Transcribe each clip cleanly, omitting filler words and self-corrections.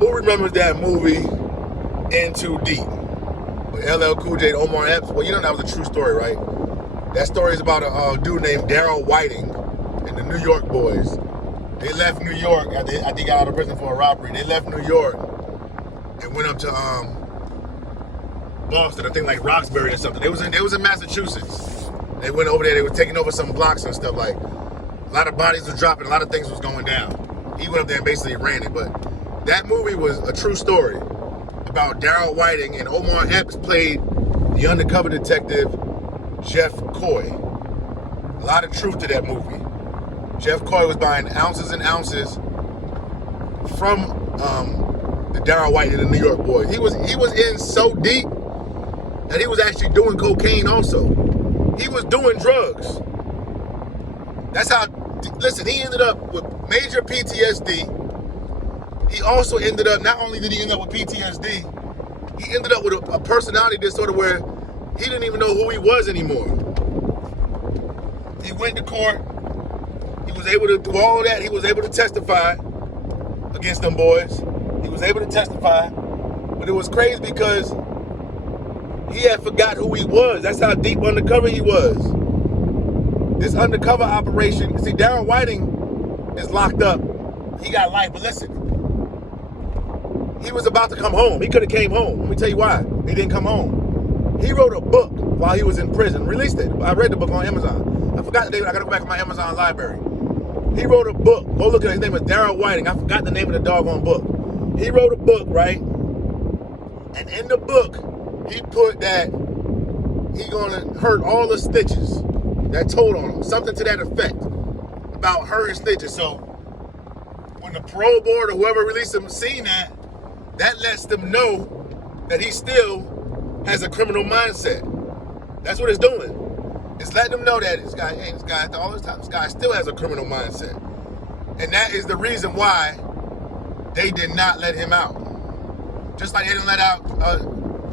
Who remembers that movie, In Too Deep? With LL Cool J and Omar Epps? Well, you know that was a true story, right? That story is about a dude named Daryl Whiting and the New York boys. They left New York after they got out of prison for a robbery. They left New York and went up to Boston, I think like Roxbury or something. They was in Massachusetts. They went over there. They were taking over some blocks and stuff. Like a lot of bodies were dropping. A lot of things was going down. He went up there and basically ran it. But that movie was a true story about Daryl Whiting, and Omar Epps played the undercover detective Jeff Coy. A lot of truth to that movie. Jeff Coy was buying ounces and ounces from the Daryl Whiting and the New York boys. He was in so deep that he was actually doing cocaine also. He was doing drugs. That's how, listen, he ended up with major PTSD. He also ended up, not only did he end up with PTSD, he ended up with a personality disorder where he didn't even know who he was anymore. He went to court. He was able to do all that. He was able to testify against them boys. He was able to testify. But it was crazy because he had forgot who he was. That's how deep undercover he was. This undercover operation, see, Daryl Whiting is locked up. He got life, but listen, he was about to come home. He could have came home. Let me tell you why. He didn't come home. He wrote a book while he was in prison, released it. I read the book on Amazon. I forgot the name. I gotta go back to my Amazon library. He wrote a book. Go look at it. His name was Daryl Whiting. I forgot the name of the doggone book. He wrote a book, right? And in the book, he put that he gonna hurt all the stitches that told on him. Something to that effect about hurting stitches. So when the parole board or whoever released him seen that, that lets them know that he still has a criminal mindset. That's what it's doing. It's letting them know that this guy all this time, this guy still has a criminal mindset. And that is the reason why they did not let him out. Just like they didn't let out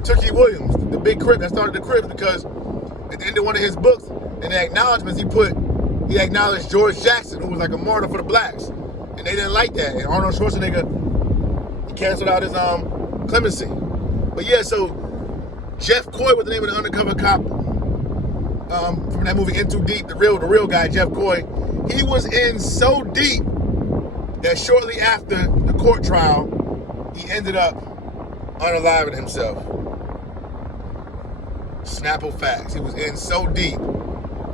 Tookie Williams, the big crip that started the Crips, because at the end of one of his books, in the acknowledgments, he acknowledged George Jackson, who was like a martyr for the blacks. And they didn't like that. And Arnold Schwarzenegger, he canceled out his clemency. But yeah, so Jeff Coy was the name of the undercover cop from that movie In Too Deep, the real guy, Jeff Coy. He was in so deep that shortly after the court trial, he ended up unaliving himself. Snapple facts. He was in so deep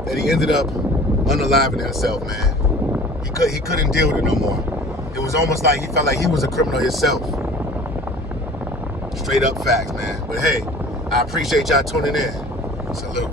that he ended up unaliving himself, man. He couldn't deal with it no more. It was almost like he felt like he was a criminal himself. Straight up facts, man. But hey, I appreciate y'all tuning in. Salute.